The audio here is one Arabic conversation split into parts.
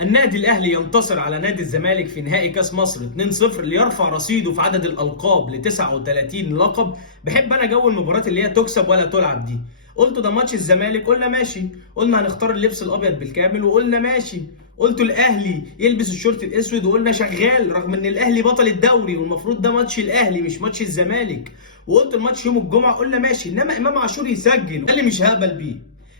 النادي الاهلي ينتصر على نادي الزمالك في نهائي كاس مصر 2-0 ليرفع رصيده في عدد الالقاب ل 39 لقب. بحب انا جو المباريات اللي هي تكسب ولا تلعب دي. قلت ده ماتش الزمالك، قلنا ماشي، قلنا هنختار اللبس الابيض بالكامل وقلنا ماشي. قلت الاهلي يلبس الشورت الاسود وقلنا شغال، رغم ان الاهلي بطل الدوري والمفروض ده ماتش الاهلي مش ماتش الزمالك. وقلت الماتش يوم الجمعه، قلنا ماشي، انما امام عاشور يسجل ده اللي مش هقبل بيه،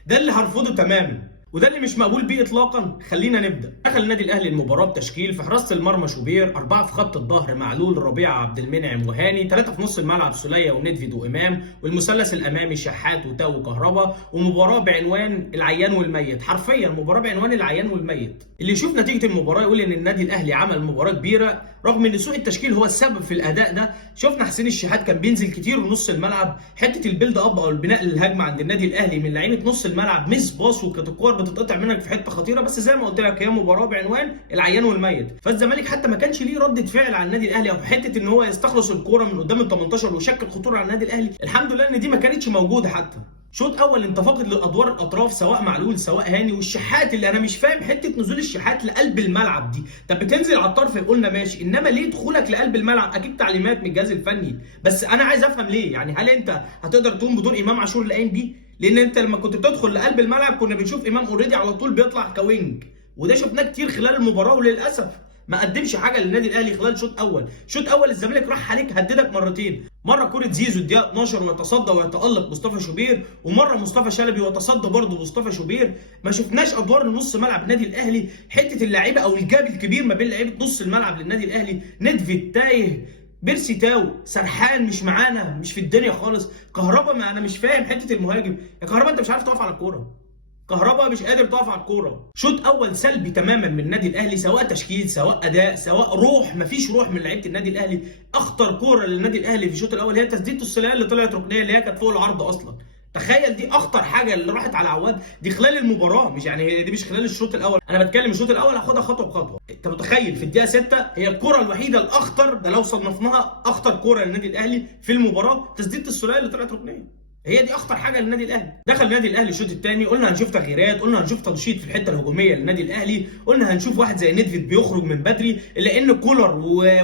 ده اللي هرفضه تماما، وده اللي مش مقبول بيه اطلاقا. خلينا نبدا. دخل النادي الاهلي المباراه بتشكيل: في حراسه المرمى شوبير، 4 في خط الظهر معلول ربيعه عبد المنعم وهاني، 3 في نص الملعب سوليه وندفيد وامام، والمثلث الامامي شحات وتاو وكهربا. ومباراه بعنوان العيان والميت، حرفيا مباراه بعنوان العيان والميت. اللي يشوف نتيجه المباراه يقول ان النادي الاهلي عمل مباراه كبيره، رغم ان سوء التشكيل هو السبب في الاداء ده. شفنا حسين الشحات كان بينزل كتير ونص الملعب، حته البيلد اب او البناء للهجمه عند النادي الاهلي من لعيبه نص الملعب مس باص، وكانت الكور بتتقطع منك في حته خطيره. بس زي ما قلت لك هي مباراه بعنوان العيان والميت، فالزمالك حتى ما كانش ليه رده فعل على النادي الاهلي، او حته ان هو يستخلص الكوره من قدام ال 18 ويشكل خطوره على النادي الاهلي. الحمد لله ان دي ما كانتش موجوده. حتى شوط اول انت فاقد لادوار الاطراف، سواء معلول سواء هاني والشحات، اللي انا مش فاهم حته نزول الشحات لقلب الملعب دي. طب بتنزل على الطرف قلنا ماشي، انما ليه دخولك لقلب الملعب؟ اكيد تعليمات من الجهاز الفني، بس انا عايز افهم ليه. يعني هل انت هتقدر تقوم بدور امام عاشور اللي قايم بيه؟ لان انت لما كنت بتدخل لقلب الملعب كنا بنشوف امام اوريدي على طول بيطلع كوينج، وده شفناه كتير خلال المباراه، وللاسف ما قدمش حاجه للنادي الاهلي خلال شوط اول. شوط اول الزمالك راح عليك هددك مرتين، مره كوره زيزو الدقيقه 12 ويتصدى ويتالق مصطفى شوبير، ومره مصطفى شلبي ويتصدى برضه مصطفى شوبير. ما شفناش ادوار نص ملعب النادي الاهلي، حته اللعيبه او الجاب الكبير ما بين لعيبه نص الملعب للنادي الاهلي. ندفيد تايه، بيرسي تاو سرحان، مش معانا، مش في الدنيا خالص. كهربا، ما انا مش فاهم حته المهاجم يا كهربا، انت مش عارف تقف على الكوره. كهربا مش قادر تقف على الكوره. شوط اول سلبي تماما من النادي الاهلي، سواء تشكيل سواء اداء سواء روح، مفيش روح من لعيبه النادي الاهلي. اخطر كوره للنادي الاهلي في الشوط الاول هي تسديده السوليه اللي طلعت ركنيه، اللي هي كانت فوق العرض اصلا. تخيل، دي اخطر حاجه اللي راحت على عواد دي خلال المباراه، مش يعني دي مش خلال الشوط الاول، انا بتكلم الشوط الاول هاخدها خطوه بخطوه. انت متخيل في الدقيقه 6 هي الكره الوحيده الاخطر، ده لو صنفناها اخطر كوره للنادي الاهلي في المباراه، تسديده السوليه اللي طلعت ركنيه. هي دي اخطر حاجه للنادي الاهلي. دخل النادي الاهلي الشوط الثاني، قلنا هنشوف تغييرات، قلنا هنشوف تنشيط في الحته الهجوميه للنادي الاهلي، قلنا هنشوف واحد زي ندفيد بيخرج من بدري، الا ان كولر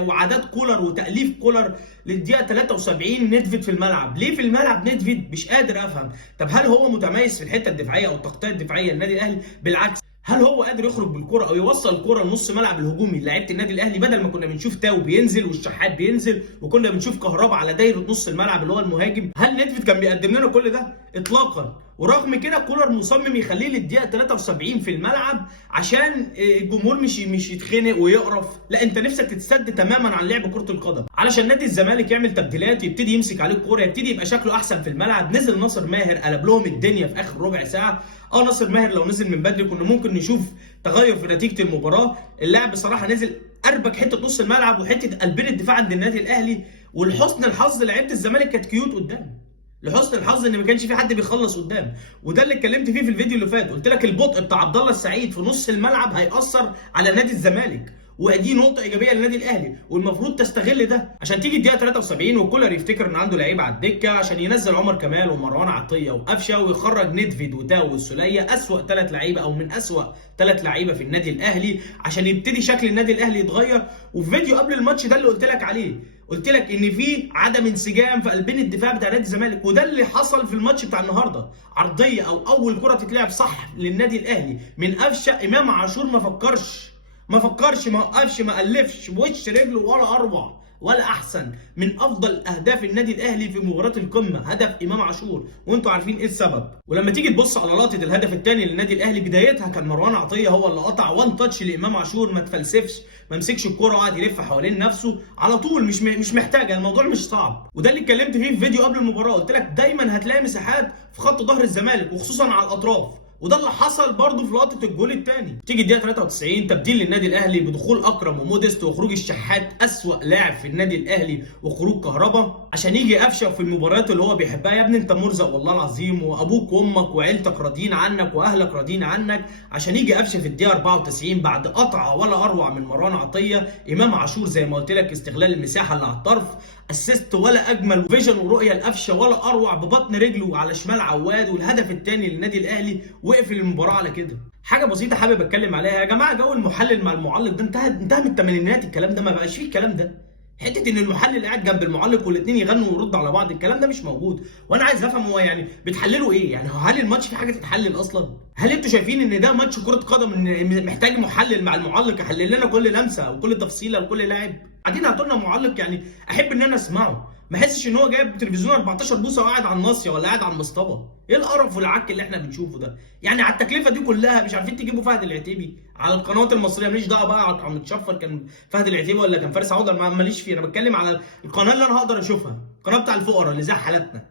وعادات كولر وتاليف كولر للدقيقه 73 ندفيد في الملعب. ليه في الملعب ندفيد؟ مش قادر افهم. طب هل هو متميز في الحته الدفاعيه او التغطيه الدفاعيه للنادي الاهلي؟ بالعكس، هل هو قادر يخرج بالكره او يوصل الكره لنص ملعب الهجومي لعيبه النادي الاهلي، بدل ما كنا بنشوف تاو بينزل والشحات بينزل وكنا بنشوف كهربا على دايره نص الملعب اللي هو المهاجم؟ هل ندفيد كان بيقدم لنا كل ده؟ اطلاقا. ورغم كده كولر مصمم يخليه للدقيقه 73 في الملعب عشان الجمهور مش يتخنق ويقرف. لا، انت نفسك تتسد تماما عن لعب كره القدم، علشان نادي الزمالك يعمل تبديلات، يبتدي يمسك عليه الكوره، يبتدي يبقى شكله احسن في الملعب. نزل ناصر ماهر قلب لهم الدنيا في اخر ربع ساعه. ناصر ماهر لو نزل من بدري كنا ممكن نشوف تغير في نتيجه المباراه. اللاعب بصراحه نزل اربك حته نص الملعب وحته قلبين الدفاع عند النادي الاهلي، ولحسن الحظ لعيبه الزمالك كانت كيوت قدام. لحسن الحظ ان ما كانش في حد بيخلص قدام، وده اللي اتكلمت فيه في الفيديو اللي فات. قلت لك البطء بتاع عبد الله السعيد في نص الملعب هيأثر على نادي الزمالك، ودي نقطة إيجابية للنادي الأهلي، والمفروض تستغل ده عشان تيجي الدقيقة 73 وكولر يفتكر إن عنده لعيبة على الدكة عشان ينزل عمر كمال ومروان عطية وقفشة، ويخرج ندفيد وتاو والسولية، أسوأ 3 لعيبة أو من أسوأ 3 لعيبة في النادي الأهلي، عشان يبتدي شكل النادي الأهلي يتغير. وفي فيديو قبل الماتش ده اللي قلت لك عليه، قلت لك ان في عدم انسجام في قلبين الدفاع بتاع نادي الزمالك، وده اللي حصل في الماتش بتاع النهارده. عرضيه او اول كره تتلعب صح للنادي الاهلي من قفشه، امام عاشور ما فكرش ما وقفش ما الفش بوش رجله، ولا اروع ولا احسن من افضل اهداف النادي الاهلي في مباراه القمه، هدف امام عاشور، وانتوا عارفين ايه السبب. ولما تيجي تبص على لقطه الهدف الثاني للنادي الاهلي، بدايتها كان مروان عطيه هو اللي قطع وان تاتش لامام عاشور، ما تفلسفش، ما مسكش الكوره وقعد يلف حوالين نفسه على طول، مش محتاجه، الموضوع مش صعب. وده اللي اتكلمت فيه في فيديو قبل المباراه، قلت لك دايما هتلاقي مساحات في خط ظهر الزمالك وخصوصا على الاطراف، وده اللي حصل برضه في لقطه الجول الثاني. تيجي الدقيقه 93 تبديل للنادي الاهلي بدخول اكرم وموديست وخروج الشحات، اسوأ لاعب في النادي الاهلي، وخروج كهربا عشان يجي قفشه في المباريات اللي هو بيحبها. يا ابني انت مرزق والله العظيم، وابوك وامك وعيلتك راضيين عنك واهلك راضيين عنك، عشان يجي قفشه في الدقيقه 94 بعد قطعه ولا اروع من مروان عطيه. امام عاشور زي ما قلت لك استغلال المساحه اللي على الطرف، اسيست ولا اجمل، فيجن ورؤيه لقفشه ولا اروع، ببطن رجله على شمال عواد. والهدف الثاني للنادي الاهلي واقفل المباراه على كده. حاجه بسيطه حابب اتكلم عليها يا جماعه، جو المحلل مع المعلق ده انتهى من الثمانينات. الكلام ده ما بقاش فيه الكلام ده. حته ان المحلل قاعد جنب المعلق والاثنين يغنوا ويردوا على بعض، الكلام ده مش موجود. وانا عايز افهم هو يعني بتحللوا ايه؟ يعني هل الماتش في حاجه تتحلل اصلا؟ هل انتوا شايفين ان ده ماتش كره قدم ان محتاج محلل مع المعلق يحلل لنا كل لمسه وكل تفصيله لكل لاعب؟ قاعدين هاتوا لنا معلق يعني احب ان انا اسمعه، ما احسش ان هو جايب تلفزيون 14 بوصه وقاعد على الناصيه ولا قاعد على المصطبه. ايه القرف والعك اللي احنا بنشوفه ده؟ يعني على التكلفه دي كلها مش عارفين تجيبوا فهد العتيبي على القنوات المصريه. ماليش دعوه بقى عم متشفر كان فهد العتيبي ولا كان فارس عوضه، ماليش فيه. انا بتكلم على القناه اللي انا هقدر اشوفها، القناه بتاع الفقراء اللي زي حالتنا.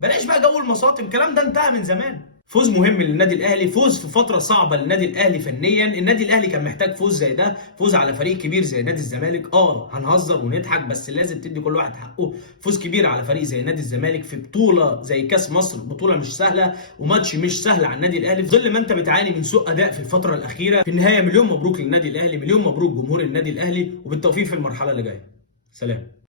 بلاش بقى جو المصاطب، الكلام ده انتهى من زمان. فوز مهم للنادي الاهلي، فوز في فتره صعبه للنادي الاهلي فنيا. النادي الاهلي كان محتاج فوز زي ده، فوز على فريق كبير زي نادي الزمالك. هنهزر ونضحك بس لازم تدي كل واحد حقه. فوز كبير على فريق زي نادي الزمالك في بطوله زي كاس مصر، بطوله مش سهله وماتش مش سهل على النادي الاهلي، في ظل ما انت بتعاني من سوء اداء في الفتره الاخيره. في النهايه مليون مبروك للنادي الاهلي، مليون مبروك جمهور النادي الاهلي، وبالتوفيق في المرحله اللي جايه. سلام.